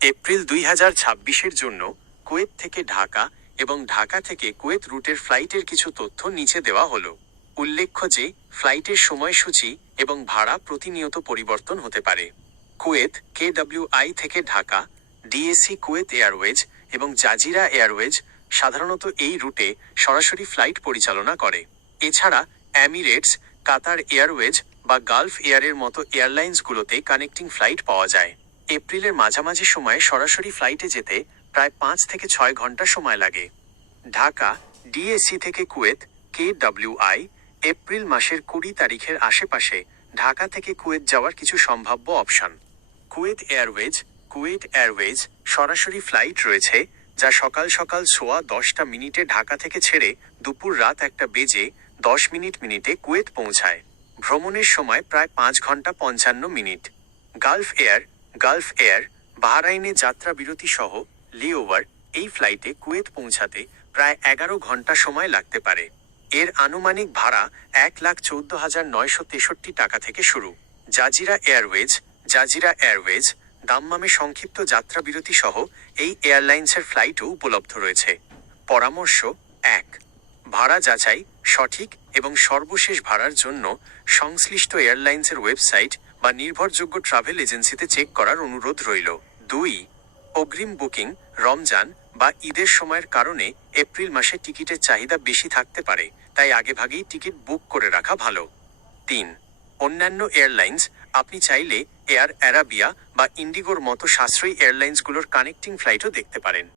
April 2026-এর জন্য Kuwait থেকে ঢাকা এবং ঢাকা থেকে কুয়েত রুটের ফ্লাইটের কিছু তথ্য নিচে দেওয়া হলো। উল্লেখ্য যে ফ্লাইটের সময়সূচি এবং ভাড়া প্রতিনিয়ত পরিবর্তন হতে পারে। কুয়েত KWI থেকে ঢাকা, ডিএসি কুয়েত এয়ারওয়েজ এবং জাজিরা এয়ারওয়েজ সাধারণত এই রুটে সরাসরি ফ্লাইট পরিচালনা করে। এছাড়া এমিরেটস, কাতার এয়ারওয়েজ বা গালফ এয়ারের মতো এয়ারলাইন্সগুলোতে কানেক্টিং ফ্লাইট পাওয়া যায়। এপ্রিলের মাঝামাঝি সময়ে সরাসরি ফ্লাইটে যেতে প্রায় 5 থেকে 6 ঘন্টা সময় লাগে। ঢাকা ডিএসি থেকে কুয়েত KWI এপ্রিল মাসের 20 তারিখের আশেপাশে ঢাকা থেকে কুয়েত যাওয়ার কিছু সম্ভাব্য অপশন। কুয়েত এয়ারওয়েজ সরাসরি ফ্লাইট রয়েছে, যা সকাল 10:10 ঢাকা থেকে ছেড়ে দুপুর রাত 1:10 কুয়েত পৌঁছায়। ভ্রমণের সময় প্রায় 5 ঘন্টা 55 মিনিট। গালফ এয়ার বাহরাইনে যাত্রা বিরতি সহ লেওভার এই ফ্লাইটে কুয়েত পৌঁছাতে প্রায় 11 ঘন্টা সময় লাগতে পারে। এর আনুমানিক ভাড়া 1,14,963 টাকা থেকে শুরু। জাজিরা এয়ারওয়েজ দাম্মামে সংক্ষিপ্ত যাত্রা বিরতি সহ এই এয়ারলাইন্সের ফ্লাইটও উপলব্ধ রয়েছে। পরামর্শ: 1. ভাড়া যাচাই, সঠিক এবং সর্বশেষ ভাড়ার জন্য সংশ্লিষ্ট এয়ারলাইন্সের ওয়েবসাইট বা নির্ভরযোগ্য ট্রাভেল এজেন্সিতে চেক করার অনুরোধ রইল। 2. অগ্রিম বুকিং, রমজান বা ঈদের সময়ের কারণে এপ্রিল মাসে টিকিটের চাহিদা বেশি থাকতে পারে, তাই আগেভাগেই টিকিট বুক করে রাখা ভালো। 3. অন্যান্য এয়ারলাইন্স: আপনি চাইলে এয়ার অ্যারাবিয়া বা ইন্ডিগোর মতো সাশ্রয়ী এয়ারলাইন্সগুলোর কানেক্টিং ফ্লাইটও দেখতে পারেন।